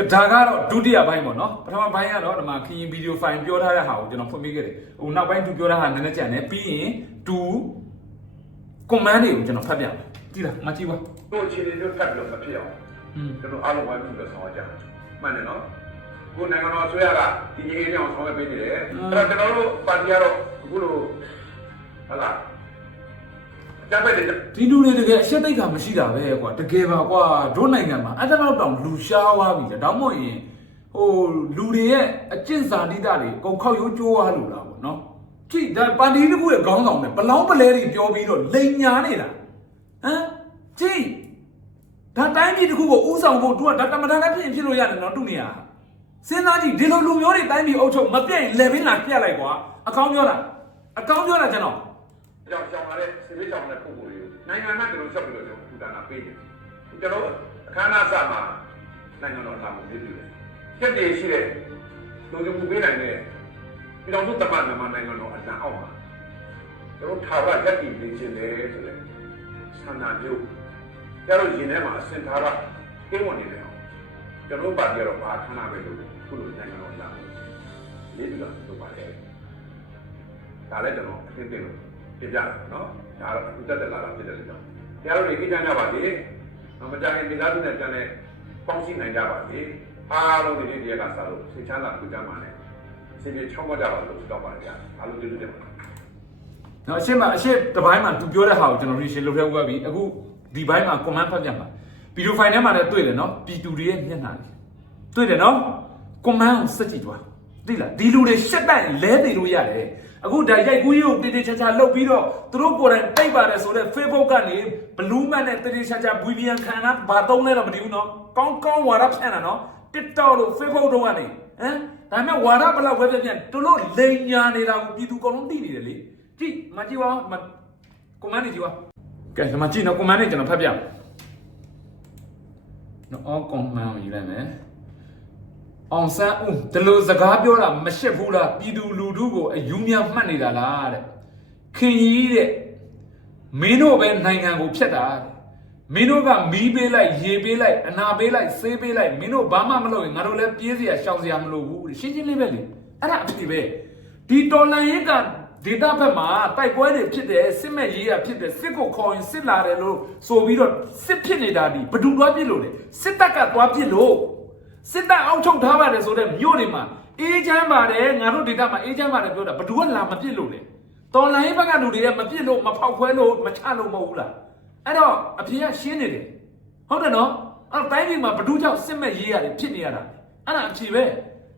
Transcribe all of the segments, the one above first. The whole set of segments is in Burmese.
ကဒါကတော့ဒုတိယပိုင်းပေါ့နော်ပထမပိုင်းကတော့ဒီမှာခရင်ဗီဒီယိုဖိုင်ပြောထားတဲ့ဟာကိုကျွန်တော်ဖွင့်ပေးခဲ့တယ်ဟိုနောက်ပိုင်းသူပြောထားတာနည်းနည်းကြံတယ်ပြီးရင်2 command တွေကိုကျွန်တော်ဖတ်ပြမယ်ကြည့်လားမကြည့်ပါတို့အခြေအနေတို့ထပ်ပြီးတော့မဖြစ်အောင်อืมကျွန်တော်အားလုံးဝိုင်းပြီးတော့ဆောင်ရကြတယ်မှန်တယ်နော်ကိုနိုင်ငံတော်အစိုးရကဒီငြိမ်းချမ်းအောင်ဆောင်ရွက်ပေးနေတယ်အဲ့တော့ကျွန်တော်တို့ပါတီကတော့အခုလိုဟုတ်လား ကြပ်ပဲတယ်ဒီလူတွေတကယ်အရှက်သိက္ခာမရှိတာပဲကွာတကယ်ပါကွာတို့နိုင်ငံမှာအဲ့ဒါတော့တောင်လူရှားသွားပြီလေဒါမှမဟုတ်ရင်ဟိုလူတွေရဲ့အကျင့်စာတိတတွေကုန်ခောက်ရိုးကျိုးသွားလို့လားပေါ့နော်ကြည့်ဒါပါတီတစ်ခုရဲ့ခေါင်းဆောင်နဲ့ဘလောင်းပလဲတွေပြောပြီးတော့လိန်ညာနေတာဟမ်ကြည့်ဒါတိုင်းပြည်တစ်ခုကိုဥဆောင်ဖို့သူကဒါတမန်တော်နဲ့ဖြစ်ရင်ဖြစ်လို့ရတယ်နော်သူနေရစဉ်းစားကြည့်ဒီလိုလူမျိုးတွေတိုင်းပြည်အုပ်ချုပ်မပြည့်ရင်လေဘင်းလာပြက်လိုက်ကွာအကောင်းပြောတာအကောင်းပြောတာကျွန်တော် ကြောင်ကြောင်လာတဲ့စစ်ဘေးကြောင်တဲ့ပုံကိုယ်တွေကိုနိုင်ငံမှာကျွန်တော်ဆက်ပြီးတော့ကျွန်တော်ထူတာနာပေးတယ်ကျွန်တော်အခမ်းအနားစမှာနိုင်ငံတော်လာမှုပြုတယ်ချက်တည်းရှိတဲ့လူတွေပူပေးနိုင်တဲ့ပြည်တော်စုတမန်မြန်မာနိုင်ငံတော်အတန်အောက်မှာကျွန်တော်ထာဝရရက်တည်နေခြင်းလေဆိုတဲ့ဆန္ဒမျိုးကျတော့ရင်ထဲမှာအစင်ထားတာကျင်းဝင်နေတယ်အောင်ကျွန်တော်ပါတီကတော့ဘာခဏပဲလို့ခုလိုနိုင်ငံတော်လာမှုလေးပြီးတော့လုပ်ပါတယ်ဒါလည်းကျွန်တော်အသိသိလို့ ပြကြတယ်နော်ဒါတော့အခုတက်တက်လာတာဖြစ်တယ်လို့ပြောတရားတို့တွေကြည့်ကြပါလေမကြခင်မိသားစုနဲ့ကြတဲ့ပေါင်းစည်းနိုင်ကြပါလေအားလုံးဒီနေ့တည်းကစားလို့စိတ်ချမ်းသာကြကြမှာနဲ့စိတ်ပြေချောင်းမကြပါလို့တောက်ပါကြအားလုံးကျေးဇူးတင်ပါတယ်နော်အရှင်းမှာအရှင်းတစ်ပိုင်းမှာသူပြောတဲ့ဟာကိုကျွန်တော် reaction လုပ်ခဲ့ဦးပြီအခုဒီဘိုင်းမှာ comment ဖတ်ပြန်ပါဗီဒီယိုဖိုင်ထဲမှာလည်းတွေ့တယ်နော်ပြည်သူတွေရဲ့မျက်နှာတွေတွေ့တယ်နော် comment ကိုစက်ကြည့်သွားသိလားဒီလူတွေရှက်တိုက်လဲနေလို့ရတယ် အခုဒါရိုက်ကူးရေးကိုတည်တည်ချာချာလုပ်ပြီးတော့သူတို့ကိုယ်တိုင်တိတ်ပါတယ်ဆိုတော့ Facebook ကနေ blue man နဲ့တည်တည်ချာချာ William ခံတာဘာသုံးလဲတော့မသိဘူးနော်ကောင်းကောင်းဝါရဖြန့်တာနော် TikTok လို့ Facebook တို့ကနေဟမ်ဒါပေမဲ့ဝါရဘလောက်ပဲပြန်ပြန်သူတို့လိန်ညာနေတာကိုပြည်သူအကုန်လုံးသိနေတယ်လေကြည့်မကြည့်ပါဘူးမကွန်မန့်နေကြည့်ပါကဲဒီမှာကြည့်နော်ကွန်မန့်နေကျွန်တော်ဖတ်ပြမယ်နော်အော်ကွန်မန့်ကိုယူလိုက်မယ် အောင်ဆန်းဦးဒီလိုစကားပြောတာမရှက်ဘူးလားပြည်သူလူထုကိုအယူမြမှတ်နေတာလားတဲ့ခင်ကြီးတဲ့မင်းတို့ပဲနိုင်ငံကိုဖျက်တာတဲ့မင်းတို့ကမီးပေးလိုက်ရေပေးလိုက်အနာပေးလိုက်ဆေးပေးလိုက်မင်းတို့ဘာမှမလုပ်ရင်ငါတို့လည်းပြေးစရာရှောင်စရာမလိုဘူးတဲ့ရှင်းရှင်းလေးပဲလေအဲ့ဒါအဖြစ်ပဲဒီတော်လန်ရေးကဒေတာဘက်မှာတိုက်ပွဲတွေဖြစ်တယ်စစ်မဲ့ရေးရဖြစ်တယ်စစ်ကိုခေါ်ရင်စစ်လာတယ်လို့ဆိုပြီးတော့စစ်ဖြစ်နေတာဒီဘယ်သူသွားပြစ်လို့လဲစစ်တပ်ကသွားပြစ်လို့ စစ်တပ်အောက်ချုပ်ထားပါတယ်ဆိုတော့မြို့တွေမှာအေးချမ်းပါတယ်ငါတို့ဒေတာမှာအေးချမ်းပါတယ်ပြောတာဘယ်သူကလာမပြစ်လို့လဲတော်လိုင်းဘက်ကလူတွေကမပြစ်လို့မဖောက်ခွဲလို့မချလို့မဟုတ်ဘူးလားအဲ့တော့အဖေကရှင်းနေတယ်ဟုတ်တယ်နော်အဲ့တော့တိုင်းပြည်မှာဘယ်သူကြောင့်စစ်မဲ့ရေးရတယ်ဖြစ်နေရတာအဲ့ဒါအဖြေပဲ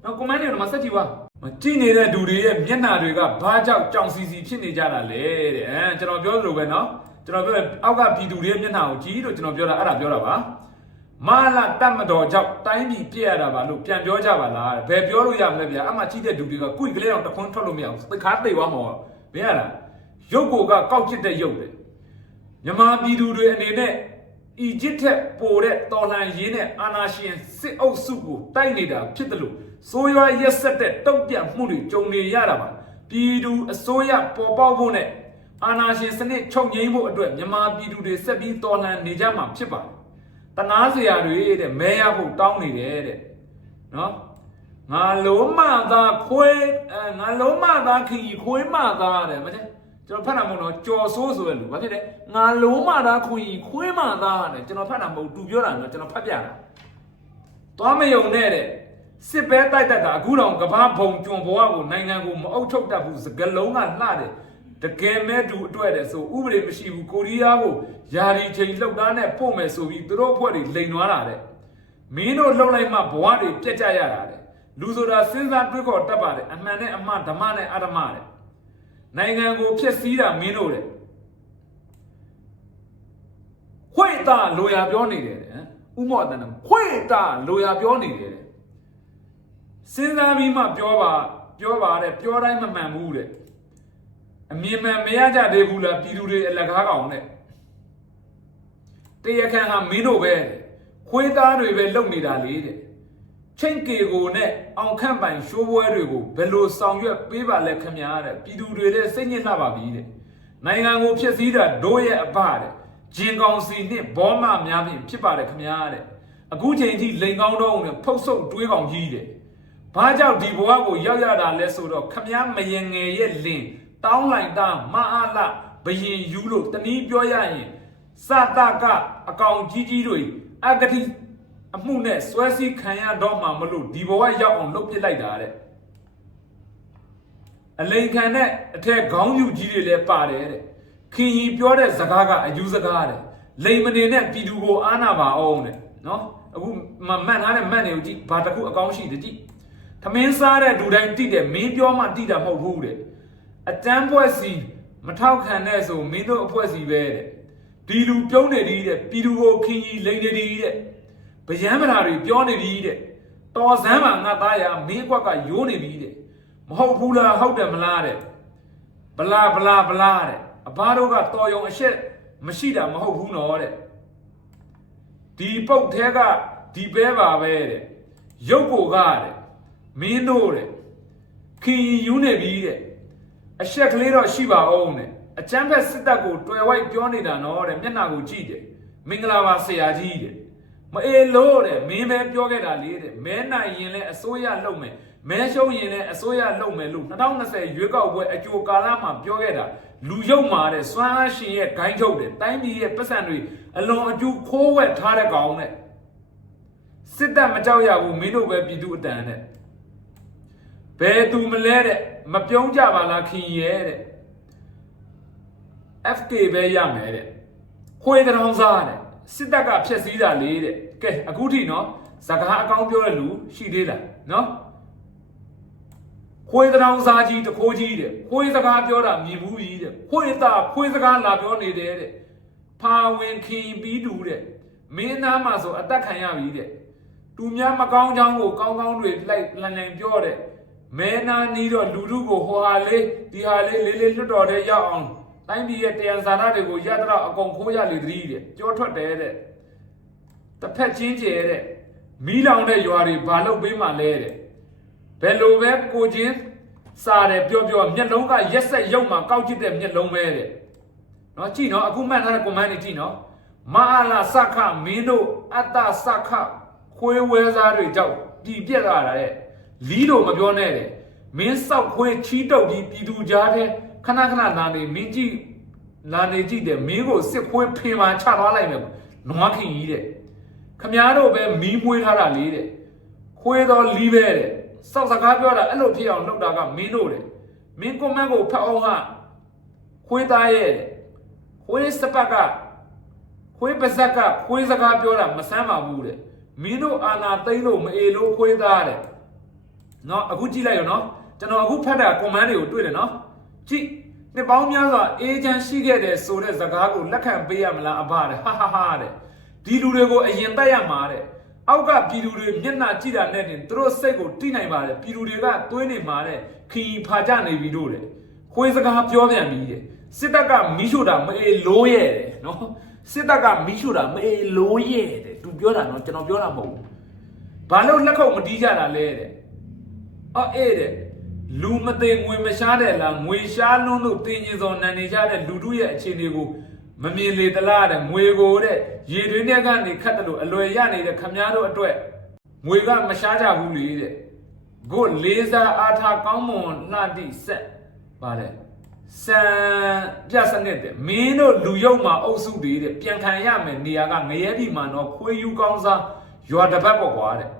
နော်ကွန်မန့်တွေမှာစက်ကြည့်ပါမကြည့်နေတဲ့လူတွေရဲ့မျက်နှာတွေကဘာကြောင့်ကြောင်စီစီဖြစ်နေကြတာလဲတဲ့အဲကျွန်တော်ပြောသလိုပဲနော်ကျွန်တော်ပြောအောက်ကပြည်သူတွေရဲ့မျက်နှာကိုကြည့်လို့ကျွန်တော်ပြောတာအဲ့ဒါပြောတာပါ မာလာတတ်မတော်ကြောင့်တိုင်းပြည်ပြည့်ရတာပါလို့ပြန်ပြောကြပါလားဘယ်ပြောလို့ရမလဲဗျာအမှကြည့်တဲ့လူတွေကကုိကလေးတော့တခွန်းထွက်လို့မရဘူးသခါသိသွားမှာဘယ်ရလားရုပ်ကိုကကောက်ကျစ်တဲ့ရုပ်တယ်မြန်မာပြည်သူတွေအနေနဲ့အီဂျစ်ထက်ပိုတဲ့တော်လှန်ရေးနဲ့အာနာရှင်စစ်အုပ်စုကိုတိုက်နေတာဖြစ်တယ်လို့ဆိုရွာရက်ဆက်တဲ့တုံ့ပြန်မှုတွေကြုံနေရတာပါပြည်သူအစိုးရပေါ်ပေါက်ဖို့နဲ့အာနာရှင်စနစ်ချုပ်ငြိမ်းဖို့အတွက်မြန်မာပြည်သူတွေဆက်ပြီးတော်လှန်နေကြမှာဖြစ်ပါတယ် တနာစရာတွေတဲ့မဲရဖို့တောင်းနေတယ်တဲ့နော်ငါလုံးမသာခွေးအဲငါလုံးမသာခီခွေးမသာတဲ့မတဲ့ကျွန်တော်ဖတ်တာမဟုတ်တော့ကြော်ဆိုးဆိုတဲ့လူဘာဖြစ်လဲငါလုံးမသာခွေးခွေးမသာတဲ့ကျွန်တော်ဖတ်တာမဟုတ်သူပြောတာနော်ကျွန်တော်ဖတ်ပြတာသွားမယုံနဲ့တဲ့စစ်ပဲတိုက်တက်တာအခုတော့ကဘာဘုံကျွံဘဝကိုနိုင်ငံကိုမအုပ်ချုပ်တတ်ဘူးစကလုံးကလှတယ် တကယ်မဲ့သူအတွက်တဲ့ဆိုဥပဒေမရှိဘူးကိုရီးယားကိုယာရီချိန်လှုပ်သားနဲ့ပို့မယ်ဆိုပြီးသူတို့အဖွဲ့တွေလိန်သွားတာတဲ့မင်းတို့လှုပ်လိုက်မှဘဝတွေပြတ်ကြရတာတဲ့လူဆိုတာစဉ်းစားတွေးခေါ်တတ်ပါတယ်အမှန်နဲ့အမှန်ဓမ္မနဲ့အဓမ္မတဲ့နိုင်ငံကိုဖျက်ဆီးတာမင်းတို့တဲ့ခွေတာလိုရာပြောနေတယ်တဲ့ဥမော့တန်ခွေတာလိုရာပြောနေတယ်တဲ့စဉ်းစားပြီးမှပြောပါပြောပါတဲ့ပြောတိုင်းမမှန်ဘူးတဲ့ အမြင်မှန်မရကြသေးဘူးလားပြည်သူတွေအလကားကောင်တဲ့တရားခံကမင်းတို့ပဲတဲ့ခွေးသားတွေပဲလုံနေတာလေတဲ့ချင်းကေကိုနဲ့အောင်ခန့်ပိုင်ရှိုးပွဲတွေကိုဘယ်လိုဆောင်ရွက်ပေးပါလဲခင်ဗျာတဲ့ပြည်သူတွေလည်းစိတ်ညစ်လှပါပြီတဲ့နိုင်ငံကိုဖျက်ဆီးတာတို့ရဲ့အပတဲ့ဂျင်ကောင်စီနဲ့ဘောမများဖြင့်ဖြစ်ပါတယ်ခင်ဗျာတဲ့အခုချိန်ထိလိန်ကောင်းတော့နဲ့ဖုတ်ဆုပ်တွေးကောင်ကြီးတယ်ဘာကြောင့်ဒီဘဝကိုရောက်ရတာလဲဆိုတော့ခမည်းမယင်ငယ်ရဲ့လင် တောင်းလိုက်တာမအားလဘယင်ယူလို့တနည်းပြောရရင်စတကအကောင်ကြီးကြီးတွေအဂတိအမှုနဲ့စွဲစည်းခံရတော့မှမလို့ဒီဘဝရောက်အောင်လုပ်ပစ်လိုက်တာတဲ့အလိန်ခံနဲ့အထက်ခေါင်းယူကြီးတွေလည်းပါတယ်တဲ့ခင်ကြီးပြောတဲ့စကားကအယူစကားတဲ့လိန်မနေနဲ့ပြည်သူကိုအားနာပါအောင်တဲ့နော်အခုမမှန်ထားတဲ့မှန်တွေကိုကြည့်ဘာတစ်ခုအကောင်းရှိတယ်ကြည့်သမင်းစားတဲ့လူတိုင်းတိတယ်မင်းပြောမှတိတာမဟုတ်ဘူးတဲ့ အတန်းပွဲစီမထောက်ခံတဲ့ဆိုမင်းတို့အဖွဲ့စီပဲတဲ့ဒီလူပြုံးနေသည်တဲ့ပြည်သူကိုခင်ကြီးလိန်နေသည်တဲ့ဗျံမလာတွေပြောနေသည်တဲ့တော်စမ်းမှာငါသားရမင်းကွက်ကယိုးနေပြီတဲ့မဟုတ်ဘူးလားဟုတ်တယ်မလားတဲ့ဗလာဗလာဗလာတဲ့အဘတို့ကတော်ယုံအရှက်မရှိတာမဟုတ်ဘူးနော်တဲ့ဒီပုတ်သေးကဒီပဲပါပဲတဲ့ရုပ်ကိုကတဲ့မင်းတို့တဲ့ခင်ယူနေပြီတဲ့ အရှက်ကလေးတော့ရှိပါအောင်တဲ့အချမ်းဖက်စစ်တပ်ကိုတွယ်ဝိုက်ပြောနေတာနော်တဲ့မျက်နှာကိုကြည့်တယ်မင်္ဂလာပါဆရာကြီးတဲ့မအေလို့တဲ့မင်းပဲပြောခဲ့တာလေတဲ့မဲနိုင်ရင်လည်းအစိုးရလုပ်မယ်မဲရှုံးရင်လည်းအစိုးရလုပ်မယ်လို့2020ရွေးကောက်ပွဲအကြိုကာလမှာပြောခဲ့တာလူယုံမာတဲ့စွမ်းအားရှင်ရဲ့ဂိုင်းထုတ်တယ်တိုင်းပြည်ရဲ့ပတ်စံတွေအလွန်အကျူခိုးဝက်ထားတဲ့ကောင်တဲ့စစ်တပ်မကြောက်ရဘူးမင်းတို့ပဲပြည်သူအတန်တဲ့ဘယ်သူမလဲတဲ့ မပြုံးကြပါလားခင်ရဲ့တဲ့ FK ပဲရမယ်တဲ့ခွေတောင်စားတဲ့စစ်တပ်ကဖျက်ဆီးတာလေတဲ့ကဲအခုထိနော်စကားအကောင်းပြောတဲ့လူရှိသေးလားနော်ခွေတောင်စားကြီးတခိုးကြီးတဲ့ခွေစကားပြောတာမြင်ဘူးကြီးတဲ့ခွေတာခွေစကားလာပြောနေတယ်တဲ့ဖာဝင်ခင်ပြီးတူတဲ့မင်းသားမှာဆိုအသက်ခံရပြီတဲ့သူများမကောင်းချောင်းကိုကောင်းကောင်းတွေလိုက်လန်လန်ပြောတဲ့ မဲနာနီးတော့လူလူကိုဟိုဟာလေးဒီဟာလေးလေးလေးလွတ်တော်တဲ့ရောက်အောင်တိုင်းပြည်ရဲ့တရားစာရတွေကိုရတော့အကုန်ခိုးရလေသတိတဲ့ကြောထွက်တယ်တဲ့တစ်ဖက်ချင်းကျဲတဲ့မီးလောင်တဲ့ရွာတွေဘာလို့ပေးမှလဲတဲ့ဘယ်လိုပဲကိုချင်းစားတယ်ပြောပြောမျက်လုံးကရက်ဆက်ရုပ်မှာကောက်ကြည့်တဲ့မျက်လုံးပဲတဲ့နော်ကြည့်နော်အခုမှတ်ထားတဲ့ comment တွေကြည့်နော်မအားလာစခမင်းတို့အတ္တစခခွေးဝဲစားတွေကြောင့်ပြည်ပြက်လာတဲ့ လီးတို့မပြောနဲ့တဲ့မင်းစောက်ခွေးချီးတုပ်ပြီးပြည်သူကြားတဲ့ခဏခဏလာနေမင်းကြည့်လာနေကြည့်တယ်မင်းကိုစစ်ခွေးဖင်မှချသွားလိုက်မယ်နွားခင်ကြီးတဲ့ခမားတို့ပဲမီးမွေးထားတာလေးတဲ့ခွေးတော်လီးပဲတဲ့စောက်စကားပြောတာအဲ့လိုဖြစ်အောင်လုပ်တာကမင်းတို့တဲ့မင်းကွန်မန့်ကိုဖတ်အောင်ဟာခွေးသားရဲ့တဲ့ခွေးစပတ်ကခွေးပါဇက်ကခွေးစကားပြောတာမဆမ်းပါဘူးတဲ့မင်းတို့အာနာသိမ့်လို့မအေလို့ခွေးသားတဲ့ နော်အခုကြည့်လိုက်ရောနော်ကျွန်တော်အခုဖတ်တာကွန်မန့်တွေကိုတွေ့တယ်နော်ကြည့်နှစ်ပေါင်းများစွာအေဂျင့်ရှိခဲ့တဲ့ဆိုတဲ့စကားကိုလက်ခံပေးရမလားအဘတဲ့ဟာဟာဟာတဲ့ဒီလူတွေကိုအရင်တက်ရမှာတဲ့အောက်ကပြည်သူတွေမျက်နှာကြည့်တာနဲ့တင်သူတို့စိတ်ကိုတိနိုင်ပါတယ်ပြည်သူတွေကသွေးနေမှာတဲ့ခီဖာကြနေပြီတို့တဲ့ခွေးစကားပြောပြန်ပြီတဲ့စစ်တပ်ကမီးရှို့တာမအေလိုးရဲ့တဲ့နော်စစ်တပ်ကမီးရှို့တာမအေလိုးရဲ့တဲ့သူပြောတာနော်ကျွန်တော်ပြောတာမဟုတ်ဘူးဘာလို့လက်ခုပ်မတီးကြတာလဲတဲ့ အော်အေးတဲ့လူမသိငွေမရှားတဲ့လားငွေရှားလွန်းလို့တင်ကြီးစော်နန်နေကြတဲ့လူတို့ရဲ့အခြေအနေကိုမမြင်လေတလားတဲ့ငွေကိုတဲ့ရေတွင်းထဲကနေခတ်တယ်လို့အလွယ်ရနေတဲ့ခမားတို့အတွက်ငွေကမရှားကြဘူးလေတဲ့ဂုတ်လေးစားအားထားကောင်းမွန်လှတိဆက်ပါတယ်စံပြစနစ်တဲ့မင်းတို့လူယုံမှာအုပ်စုတွေတဲ့ပြန်ခံရမယ်နေရာကငရဲပြီမှာတော့ခွေးယူကောင်းစားရွာတစ်ပတ်ပေါ့ကွာတဲ့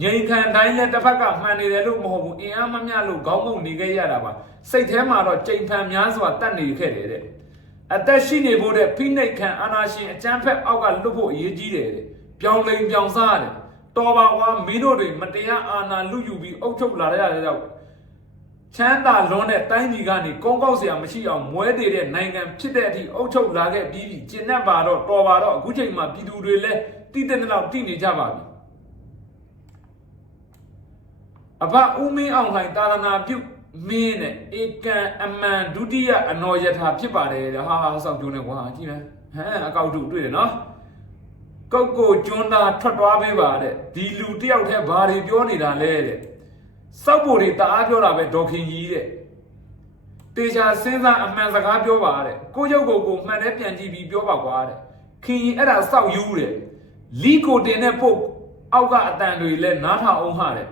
ငိန်ခံတိုင်းလည်းတစ်ဖက်ကမှန်နေတယ်လို့မဟုတ်ဘူးအင်အားမမျှလို့ခေါင်းမုံနေခဲ့ရတာပါစိတ်ထဲမှာတော့ကြိမ်ဖန်များစွာတတ်နေခဲ့တယ်တဲ့အသက်ရှိနေဖို့တဲ့ဖိနှိတ်ခံအာနာရှင်အကျန်းဖက်အောက်ကလွတ်ဖို့အရေးကြီးတယ်တဲ့ပြောင်းလိန်ပြောင်းစားတယ်တော်ပါကွာမင်းတို့တွေမတရားအာဏာလူယူပြီးအုပ်ချုပ်လာရတဲ့ကြောင့်ချမ်းသာလွန်တဲ့တိုင်းပြည်ကနေကုန်းကောက်စရာမရှိအောင်မွဲတည်တဲ့နိုင်ငံဖြစ်တဲ့အထိအုပ်ချုပ်လာခဲ့ပြီးပြီကျင့်တတ်ပါတော့တော်ပါတော့အခုချိန်မှာပြည်သူတွေလည်းတည်တဲ့လောက်တည်နေကြပါပြီ အဘဦးမင်းအောင်လှိုင်တာရနာပြုတ်မင်းနဲ့ဧကန်အမှန်ဒုတိယအနော်ယထာဖြစ်ပါတယ်တဲ့ဟာဟာစောင့်ကြိုးနေကွာကြည့်မယ်ဟမ်အကောက်တူတွေ့တယ်နော်ကုတ်ကိုကျွန်းသားထွက်သွားပေးပါတဲ့ဒီလူတယောက်တည်းဘာတွေပြောနေတာလဲတဲ့စောက်ဖို့တွေတအားပြောတာပဲဒေါခင်ကြီးတဲ့တေချာစဉ်းစားအမှန်စကားပြောပါတဲ့ကိုရုပ်ကိုကိုမှန်တဲ့ပြန်ကြည့်ပြီးပြောပါကွာတဲ့ခင်ကြီးအဲ့ဒါစောက်ယူတဲ့လီကိုတင်တဲ့ပုတ်အောက်ကအတန်တွေလည်းနားထောင်အောင်ဟာတဲ့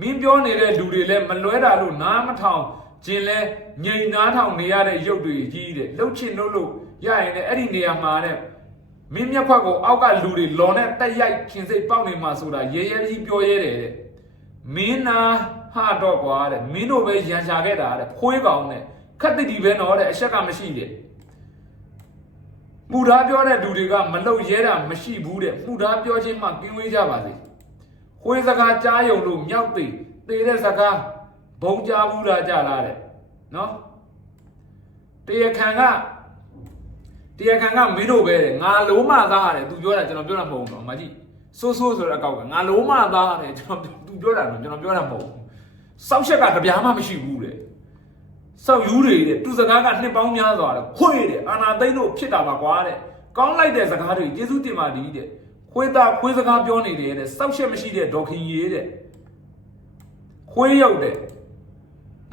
မင်းပြောနေတဲ့လူတွေလည်းမလွဲတာလို့နားမထောင်ခြင်းလဲငြိမ်နားထောင်နေရတဲ့ရုပ်တွေကြီးတဲ့လှုပ်ချင်လို့လို့ရရင်လည်းအဲ့ဒီနေရာမှာတဲ့မင်းမျက်ခွက်ကိုအောက်ကလူတွေလော်နဲ့တက်ရိုက်ခင်စိတ်ပေါက်နေမှာဆိုတာရဲရဲကြီးပြောရဲတယ်တဲ့မင်းနာဟာတော့ကွာတဲ့မင်းတို့ပဲရန်ရှာခဲ့တာတဲ့ခွေးကောင်တဲ့ခက်တိတီပဲနော်တဲ့အရှက်ကမရှိတဲ့မှုသားပြောတဲ့လူတွေကမလုံရဲတာမရှိဘူးတဲ့မှုသားပြောခြင်းမှကင်းဝေးကြပါစေ ခွေးစကားကြားယုံလို့မြောက်သေးသေးတဲ့စကားဘုံကြားဘူးလားကြလားတဲ့နော်တရားခံကတရားခံကမင်းတို့ပဲတဲ့ငါလုံးမသားတဲ့သူပြောတာကျွန်တော်ပြောတာမဟုတ်ဘူးနော်အမကြီးဆိုးဆိုးဆိုတဲ့အကောက်ကငါလုံးမသားတဲ့ကျွန်တော်သူပြောတာနော်ကျွန်တော်ပြောတာမဟုတ်ဘူးစောက်ချက်ကတပြားမှမရှိဘူးတဲ့ဆောက်ယူတွေတဲ့သူစကားကနှစ်ပေါင်းများစွာတဲ့ခွေးတဲ့အာနာသိန်းတို့ဖြစ်တာပါကွာတဲ့ကောင်းလိုက်တဲ့စကားတွေကျေးဇူးတင်ပါသည်တဲ့ ခွေးသားခွေးစကားပြောနေတယ်တဲ့စောက်ချက်မရှိတဲ့ဒေါခင်ကြီးတဲ့ခွေးရောက်တဲ့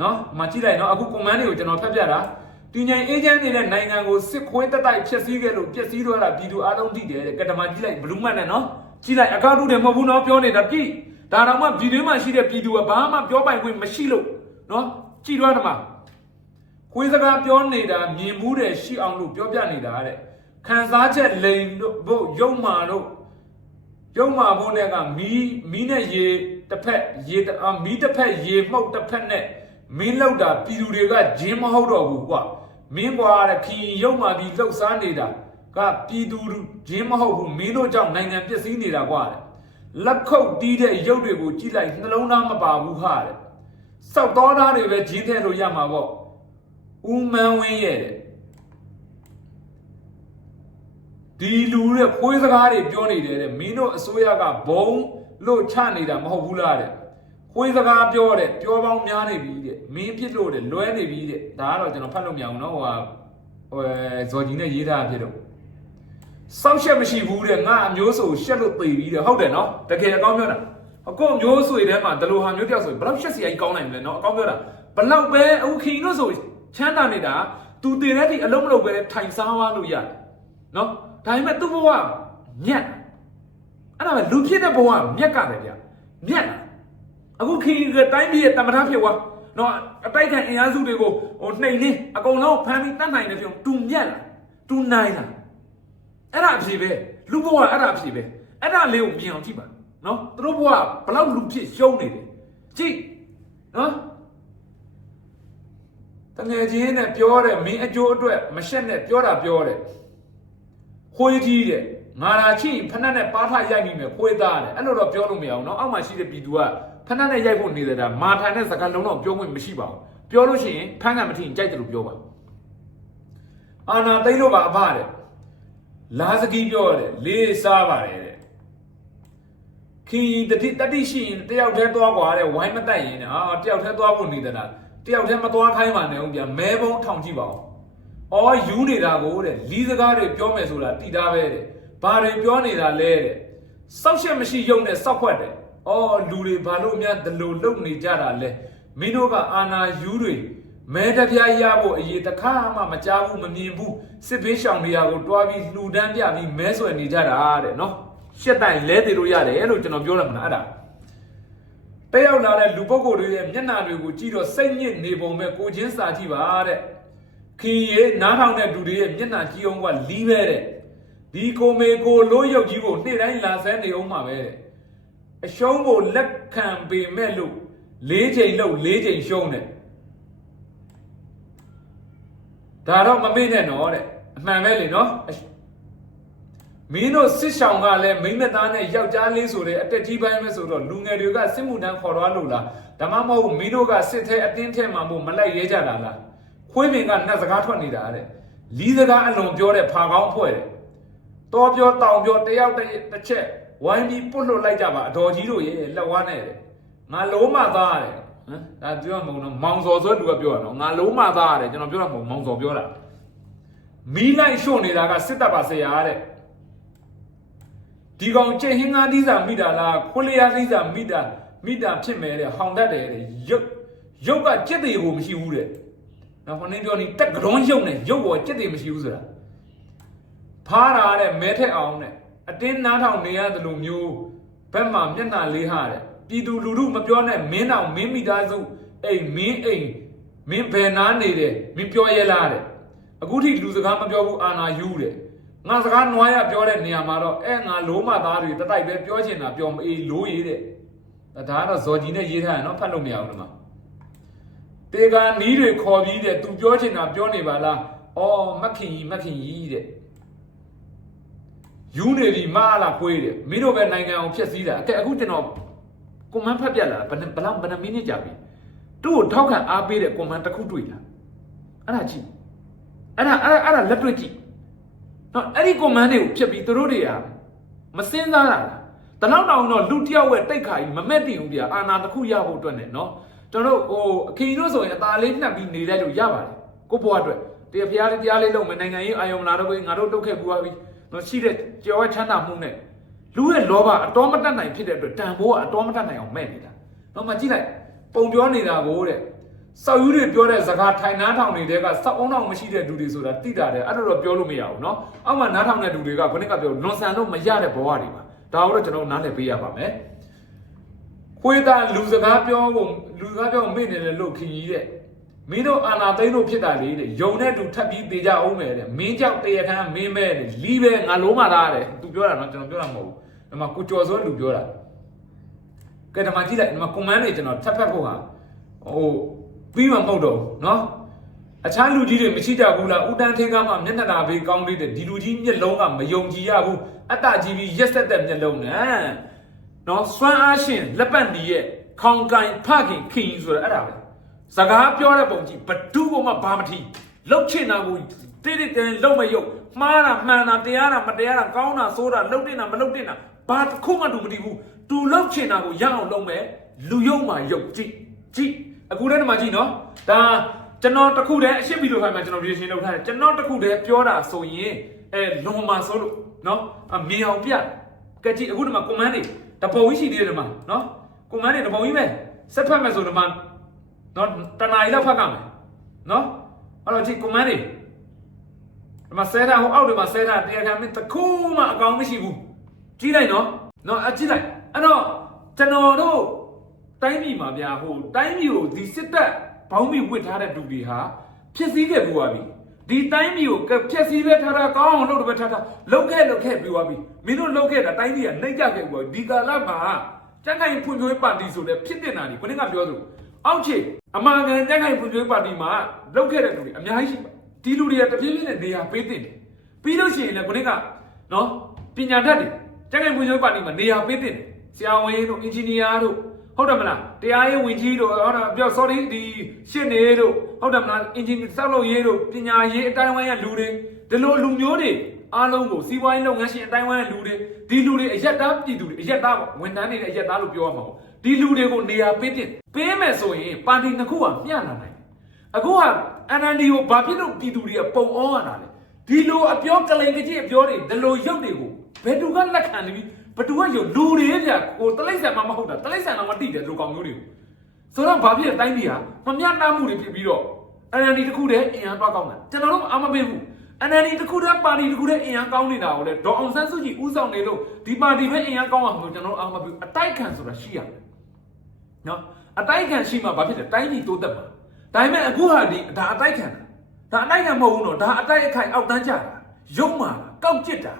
နော်မကြည့်လိုက်နော်အခုကွန်မန်းတွေကိုကျွန်တော်ဖတ်ပြတာတင်ញိုင်အေဂျင့်နေတဲ့နိုင်ငံကိုစစ်ခွေးတက်တိုက်ဖျက်ဆီးခဲ့လို့ပျက်စီးသွားတာပြည်သူအားလုံးသိတယ်တဲ့ကတမကြည့်လိုက်ဘလူးမတ်နဲ့နော်ကြည့်လိုက်အကောက်တူတယ်မဟုတ်ဘူးနော်ပြောနေတာကြည့်ဒါတော့မှပြည်တွင်းမှာရှိတဲ့ပြည်သူကဘာမှပြောပိုင်ခွင့်မရှိလို့နော်ကြည့်သွားတယ်မှာခွေးစကားပြောနေတာမြင်မှုတဲ့ရှိအောင်လို့ပြောပြနေတာတဲ့ခံစားချက်လိန်တို့ဘုတ်ရုံမာတို့ ရုံမာဘုံနဲ့ကမီးမီးနဲ့ရေတစ်ဖက်ရေတအာမီးတစ်ဖက်ရေမှုတ်တစ်ဖက်နဲ့မင်းလောက်တာပြည်သူတွေကဂျင်းမဟုတ်တော့ဘူးကွာမင်းကွာတဲ့ခီရုံမာပြီးလှုပ်ရှားနေတာကပြည်သူဂျင်းမဟုတ်ဘူးမင်းတို့ကြောင့်နိုင်ငံပျက်စီးနေတာကွာတဲ့လက်ခုပ်တီးတဲ့ရုပ်တွေကိုကြည့်လိုက်နှလုံးသားမပါဘူးဟာတဲ့စောက်တော်သားတွေပဲဂျင်းထဲလို့ရမှာပေါ့ဦးမန်းဝင်းရဲ့တဲ့ ဒီလူတဲ့ဖွေးစကားတွေပြောနေတယ်တဲ့မင်းတို့အစိုးရကဘုံလို့ချနေတာမဟုတ်ဘူးလားတဲ့ဖွေးစကားပြောတဲ့ပြောပေါင်းများနေပြီတဲ့မင်းပြစ်လို့တဲ့လွဲနေပြီတဲ့ဒါကတော့ကျွန်တော်ဖတ်လို့မရအောင်နော်ဟိုဟာဟိုဇော်ကြီးနဲ့ရေးထားဖြစ်တော့စောက်ရှက်မရှိဘူးတဲ့ငါအမျိုးဆိုရှက်လို့သိပြီးတဲ့ဟုတ်တယ်နော်တကယ်အကောင်းပြောတာအကောင့်မျိုးဆွေထဲမှာဒလိုဟာမျိုးပြောက်ဆိုဘလောက်ရှက်စီအိုင်ကောင်းနိုင်မလဲနော်အကောင့်ပြောတာဘလောက်ပဲအခုခင်တို့ဆိုချမ်းသာနေတာသူတင်တဲ့ဒီအလုံးမလုံးပဲထိုင်စားသွားလို့ရတယ်နော် ဒါပေမဲ့သူ့ဘဝမြတ်အဲ့ဒါပဲလူဖြစ်တဲ့ဘဝမြတ်ကတယ်ဗျမြတ်အခုခီကတိုင်းပြည်ရဲ့တမထဖြစ်သွားနော်အတိုက်ခံအင်အားစုတွေကိုဟိုနှိမ်နှင်းအကုန်လုံးဖမ်းပြီးတတ်နိုင်တယ်ဖြစ်တူမြတ်လားတူနိုင်လားအဲ့ဒါအဖြစ်ပဲလူဘဝအဲ့ဒါအဖြစ်ပဲအဲ့ဒါလေးကိုမြင်အောင်ကြည့်ပါနော်သူတို့ဘဝဘလောက်လူဖြစ်ရှုံးနေတယ်ကြည့်နော်တငယ်ချင်းနဲ့ပြောတယ်မင်းအကျိုးအတွက်မရှက်နဲ့ပြောတာပြောတယ် ခွေးကြီးတဲ့ငါလာချိဖက်နဲ့နဲ့ပါထရိုက်မိမယ်ခွေးသားတဲ့အဲ့လိုတော့ပြောလို့မရအောင်เนาะအောက်မှာရှိတဲ့ပြည်သူကဖက်နဲ့နဲ့ရိုက်ဖို့နေတယ်ဒါမာထိုင်တဲ့စကားလုံးတော့ပြောခွင့်မရှိပါဘူးပြောလို့ရှိရင်ဖမ်းကမထင်ကြိုက်တယ်လို့ပြောပါအာနာသိမ့်လို့ပါအဖတဲ့လာစကီပြောတယ်လေးစားပါတယ်တဲ့ခင်တတိတတိရှိရင်တယောက်တည်းသွားကွာတဲ့ဝိုင်းမတက်ရင်အာတယောက်တည်းသွားဖို့နေတယ်လား တယောက်တည်းမသွားခိုင်းပါနဲ့ဦးဗျာမဲဘုံထောင်ကြည့်ပါဦး။ အော်ယူနေတာကိုတဲ့လီးစကားတွေပြောမယ်ဆိုတာတည်တာပဲတဲ့။ဘာတွေပြောနေတာလဲတဲ့။စောက်ရှက်မရှိယုံနဲ့စောက်ခွက်တဲ့။အော်လူတွေဘာလို့များဒလိုလုံနေကြတာလဲ။မင်းတို့ကအာနာယူတွေမဲတပြားရဖို့အရေးတစ်ခါမှမကြားဘူးမမြင်ဘူးစစ်ဘေးရှောင်နေရကိုတွားပြီးလှူဒန်းပြပြီးမဲဆွယ်နေကြတာတဲ့နော်။ရှက်တိုင်လဲသေးလို့ရတယ်လို့ကျွန်တော်ပြောရမှာအဲ့ဒါ။တက်ရောက်လာတဲ့လူပုဂ္ဂိုလ်တွေရဲ့မျက်နှာတွေကိုကြည့်တော့စိတ်ညစ်နေပုံပဲကိုချင်းစာကြည့်ပါတဲ့ ခင်ရေနားထောင်တဲ့လူတွေရဲ့မျက်နှာကြည့်အောင်ကလီးပဲတဲ့ဒီကိုမေကိုလို့ရုပ်ကြီးကိုနေ့တိုင်းလာဆန်းနေအောင်မှာပဲတဲ့အရှုံးကိုလက်ခံပေမဲ့လို့၄ချိန်လို့၄ချိန်ရှုံးတယ်ဒါတော့မမေ့နဲ့နော်တဲ့အမှန်ပဲလေနော်အရှမင်းတို့စစ်ဆောင်ကလည်းမိမ့်မသားနဲ့ယောက်ျားလေးဆိုတဲ့အတက်ကြီးပိုင်းပဲဆိုတော့လူငယ်တွေကစစ်မှုတန်းခေါ်သွားလို့လားဒါမှမဟုတ်မင်းတို့ကစစ်ထဲအတင်းထဲမှာမို့မလိုက်ရဲကြတာလား ခွေးပင်ကနှက်စကားထွက်နေတာတဲ့လီးစကားအလွန်ပြောတဲ့ဖာကောင်းဖွဲ့တယ်တော်ပြောတောင်ပြောတယောက်တစ်ချက်ဝိုင်းပြီးပုတ်လွတ်လိုက်ကြပါအတော်ကြီးတို့ရဲ့လက်ဝါးနဲ့တဲ့ငါလုံးမသားတယ်ဟမ်ဒါပြောမှာမဟုတ်တော့မောင်စော်ဆိုတဲ့လူကပြောတာနော်ငါလုံးမသားတယ်ကျွန်တော်ပြောတာမဟုတ်မောင်စော်ပြောတာမီးလိုက်ရှို့နေတာကစစ်တပ်ပါဆရာတဲ့ဒီကောင်ကျင့်ဟင်းကားသီးစာမိတာလားခွလျာသီးစာမိတာမိတာဖြစ်မယ်တဲ့ဟောင်တတ်တယ်တဲ့ရုပ်ရုပ်ကကြက်တွေကိုမရှိဘူးတဲ့ နော်ခဏပြောနေတက်ကရွန်ရုပ်နဲ့ရုပ်ပေါ်ကြက်တွေမရှိဘူးဆိုတာဖားတာတဲ့မဲထက်အောင်တဲ့အတင်းနားထောင်နေရတယ်လို့မျိုးဘက်မှာမျက်နှာလေးဟာတဲ့ပြည်သူလူထုမပြောနဲ့မင်းအောင်မင်းမိသားစုအိမ်မင်းအိမ်မင်းဘယ်နာနေတယ်မင်းပြောရဲလားတဲ့အခုထိလူစကားမပြောဘူးအာနာယူတဲ့ငါစကားနွားရပြောတဲ့နေရာမှာတော့အဲငါလိုမသားတွေတတိုက်ပဲပြောချင်တာပြောမအေးလိုရည်တဲ့ဒါကတော့ဇော်ကြီးနဲ့ရေးထားရနော်ဖတ်လို့မရဘူးဒီမှာ တေကာနီးတွေခေါ်ပြီးတဲ့သူပြောချင်တာပြောနေပါလားအော်မခင်ကြီးမခင်ကြီးတဲ့ယူနေပြီမအားလားခွေးတယ်မင်းတို့ပဲနိုင်ငံအောင်ဖျက်ဆီးတာအကဲအခုကျွန်တော်ကွန်မန့်ဖတ်ပြလာဘယ်နှဘယ်လောက်ဘယ်နှမိနစ်ကြာပြီသူ့ကိုထောက်ခံအားပေးတဲ့ကွန်မန့်တစ်ခုတွေ့လာအဲ့ဒါကြည့်အဲ့ဒါအဲ့ဒါအဲ့ဒါလက်တွေ့ကြည့်နော်အဲ့ဒီကွန်မန့်တွေကိုဖျက်ပြီးသူတို့တွေကမစင်းစားတာလားတနောက်တောင်တော့လူတစ်ယောက်ရဲ့တိတ်ခါကြီးမမက်တင်ဘူးဗျာအာနာတစ်ခုရဖို့အတွက်နဲ့နော် ကျွန်တော်တို့ဟိုအခင်တို့ဆိုရင်အသားလေးနှက်ပြီးနေလိုက်လို့ရပါတယ်ကိုဘွားအတွက်တရားဖျားလေးတရားလေးလုံးမယ်နိုင်ငံရေးအာယုံလာတော့ငါတို့တုတ်ခဲ့ပူသွားပြီနော်ရှိတဲ့ကြော်ဝဲချမ်းသာမှုနဲ့လူရဲ့လောဘအတော်မတတ်နိုင်ဖြစ်တဲ့အတွက်တန်ဖိုးကအတော်မတတ်နိုင်အောင်မဲ့နေတာနော်မကြည့်လိုက်ပုံပြောနေတာကိုတဲ့စောက်ယူတွေပြောတဲ့စကားထိုင်နားထောင်နေတဲ့ကစောက်အောင်အောင်မရှိတဲ့လူတွေဆိုတာတိတာတယ်အဲ့ဒါတော့ပြောလို့မရဘူးနော်အောက်မှာနားထောင်တဲ့လူတွေကခொနစ်ကပြောလွန်ဆန်လို့မရတဲ့ဘဝတွေပါဒါကိုတော့ကျွန်တော်နားလည်ပေးရပါမယ် ခွေးသားလူစကားပြောဖို့လူစကားပြောမေ့နေတယ်လို့ခင်ကြီးတဲ့မင်းတို့အာနာသိန်းတို့ဖြစ်တာလေတဲ့ယုံတဲ့သူထပ်ပြီးတေကြအောင်မယ်တဲ့မင်းကြောက်တရားခံမင်းပဲတဲ့လီးပဲငါလုံးမသားတဲ့သူပြောတာနော်ကျွန်တော်ပြောတာမဟုတ်ဘူးဒီမှာကိုကျော်စောလူပြောတာကဲဒီမှာကြည့်လိုက်ဒီမှာကွန်မန့်တွေကျွန်တော်ထပ်ဖတ်ဖို့ဟာဟိုပြီးမှမဟုတ်တော့ဘူးနော်အခြားလူကြီးတွေမရှိကြဘူးလားဦးတန်းထင်းကားမှမျက်နှာသာဘေးကောင်းလေးတဲ့ဒီလူကြီးမျက်လုံးကမယုံကြည်ရဘူးအတ္တကြီးပြီးရက်ဆက်တဲ့မျက်လုံးနဲ့ နော်စွမ်းအားရှင်လက်ပတ်ဒီရဲ့ခေါင်ကန်ဖခင်ခင်ဆိုတာအဲ့ဒါပဲစကားပြောတဲ့ပုံကြီးဘဒုကမှဘာမထီလှုပ်ချင်တာကိုတိတိတန်လှုပ်မရုပ်မှားတာမှန်တာတရားတာမတရားတာကောင်းတာဆိုးတာလှုပ်တင်တာမလှုပ်တင်တာဘာတစ်ခုမှတူမတည်ဘူးတူလှုပ်ချင်တာကိုရအောင်လုပ်မယ်လူယုံမှရုပ်ကြည့်ကြည့်အခုတည်းကမှကြည့်နော်ဒါကျွန်တော်တစ်ခုတည်းအရှင်းဗီဒီယိုဖိုင်မှာကျွန်တော် reaction လုပ်ထားတယ်ကျွန်တော်တစ်ခုတည်းပြောတာဆိုရင်အဲလွန်မှာဆိုလို့နော်အမြင်အောင်ပြကဲကြည့်အခုဒီမှာ comment တွေ တပုံကြီးရှိသေးတယ်ဒီမှာနော် comment တွေတပုံကြီးပဲဆက်ဖတ်မယ်ဆိုဒီမှာနော်တနားရီလောက်ဖတ်ကမယ်နော်အဲ့တော့ဒီ command တွေဒီမှာဆဲတာဟိုအောက်တွေမှာဆဲတာတရားခံမင်းတစ်ခုမှအကောင်မရှိဘူးကြည့်လိုက်နော်နော်အကြည့်လိုက်အဲ့တော့ကျွန်တော်တို့တိုင်းပြည်မှာဗျာဟိုတိုင်းပြည်ကိုဒီစစ်တပ်ဘောင်းမီဝစ်ထားတဲ့လူတွေဟာဖြစ်စည်းခဲ့ပြီးသွားပြီ ဒီတိုင်းပြည်ကိုဖျက်ဆီးပဲထားတာကောင်းအောင်လုပ်တယ်ပဲထားတာလောက်ခဲ့လောက်ခဲ့ပြီးသွားပြီမင်းတို့လောက်ခဲ့တာတိုင်းပြည်ကနှိမ့်ကြခဲ့ပြီးဒီကာလမှာကြက်ခိုင်ဖွံ့ဖြိုးရေးပါတီဆိုတဲ့ဖြစ်တင်တာဒီခொနည်းကပြောသလိုအောက်ခြေအမှန်ကန်ကြက်ခိုင်ဖွံ့ဖြိုးရေးပါတီမှာလောက်ခဲ့တဲ့လူတွေအများကြီးရှိပါဒီလူတွေကတပြေးပြေးနဲ့နေရာပေးတင်တယ်ပြီးလို့ရှိရင်လည်းခொနည်းကနော်ပညာတတ်တွေကြက်ခိုင်ဖွံ့ဖြိုးရေးပါတီမှာနေရာပေးတင်တယ်ဆရာဝန်တို့အင်ဂျင်နီယာတို့ ဟုတ်တယ်မလားတရားရေးဝန်ကြီးတို့ဟုတ်တယ်ပြော sorry ဒီရှစ်နေတို့ဟုတ်တယ်မလားအင်ဂျင်နီစောက်လုပ်ရေးတို့ပညာရေးအတိုင်းဝိုင်းရလူတွေဒီလိုလူမျိုးတွေအားလုံးကိုစီးပွားရေးလုပ်ငန်းရှင်အတိုင်းဝိုင်းရလူတွေဒီလူတွေအရက်သားပြည်သူတွေအရက်သားပေါ့ဝန်ထမ်းတွေနဲ့အရက်သားလို့ပြောရမှာပေါ့ဒီလူတွေကိုနေရာပေးတင်ပေးမယ်ဆိုရင်ပါတီနှစ်ခုကမျှလာနိုင်တယ်အခုက NLD ကိုဘာဖြစ်လို့ပြည်သူတွေကပုံအောရတာလဲဒီလိုအပြောကလိန်ကကြီးအပြောတွေဒီလိုရုပ်တွေကိုဘယ်သူကလက်ခံနေပြီ ဘယ်သူကရုပ်လူတွေဗျာဟိုတလိမ့်ဆန်မှမဟုတ်တာတလိမ့်ဆန်တော့မတိတယ်လူကောင်မျိုးတွေကိုဆိုတော့ဘာဖြစ်လဲတိုင်းပြည်ဟာမမျှတမှုတွေဖြစ်ပြီးတော့ NLD တခုတည်းအင်အားတော့ကောင်းတာကျွန်တော်တို့အာမပေးဘူး NLD တခုတည်းပါတီတခုတည်းအင်အားကောင်းနေတာကိုလေဒေါအောင်ဆန်းစုကြည်ဥဆောင်နေလို့ဒီပါတီပဲအင်အားကောင်းအောင်လို့ကျွန်တော်တို့အာမပေးဘူးအတိုက်ခံဆိုတာရှိရမယ်နော်အတိုက်ခံရှိမှဘာဖြစ်လဲတိုင်းပြည်တိုးတက်မှာဒါပေမဲ့အခုဟာဒီဒါအတိုက်ခံတာဒါအတိုက်ခံမဟုတ်ဘူးနော်ဒါအတိုက်အခိုက်အောက်တန်းကြတာရုံမာတာကောက်ကျစ်တာ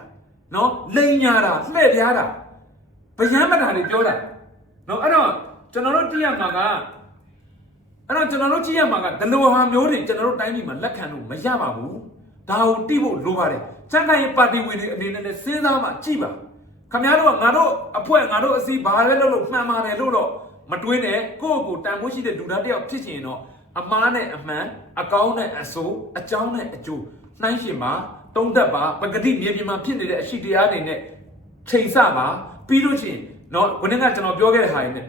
နော်လိန်ညာတာလှည့်ပြားတာဗျမ်းမတာတွေပြောတာနော်အဲ့တော့ကျွန်တော်တို့ကြည့်ရမှာကအဲ့တော့ကျွန်တော်တို့ကြည့်ရမှာကဒလိုဟာမျိုးတွေကျွန်တော်တို့တိုင်းပြည်မှာလက်ခံလို့မရပါဘူးဒါကိုတိဖို့လိုပါတယ်စံတိုင်းပါတီဝင်တွေအနေနဲ့လည်းစဉ်းစားမှကြည့်ပါခင်ဗျားတို့ကငါတို့အဖွဲ့ငါတို့အစည်းဘာလဲလို့လို့မှန်ပါတယ်လို့တော့မတွေးနဲ့ကိုယ့်ကိုယ်တန်ဖိုးရှိတဲ့လူသားတစ်ယောက်ဖြစ်ချင်ရင်တော့အမားနဲ့အမှန်အကောင်းနဲ့အဆိုးအကြောင်းနဲ့အကျိုးနှိုင်းရှင်ပါတုံးသက်ပါပကတိမြေပြင်မှာဖြစ်နေတဲ့အရှိတရားတွေနဲ့ချိန်ဆပါပြီးလို့ချင်းနော်ခုနကကျွန်တော်ပြောခဲ့တဲ့ဟာတွေနဲ့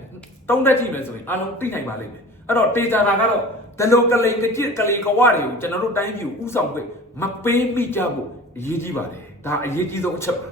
တုံးသက်ကြည့်မယ်ဆိုရင်အားလုံးသိနိုင်ပါလိမ့်မယ်အဲ့တော့တေချာတာကတော့ဒလုံကလိန်ကကြစ်ကလေးကဝတွေကိုကျွန်တော်တို့တိုင်းပြည်ကိုဥဆောင်ခွင့်မပေးမိကြဘူးအရေးကြီးပါတယ်ဒါအရေးကြီးဆုံးအချက်ပါ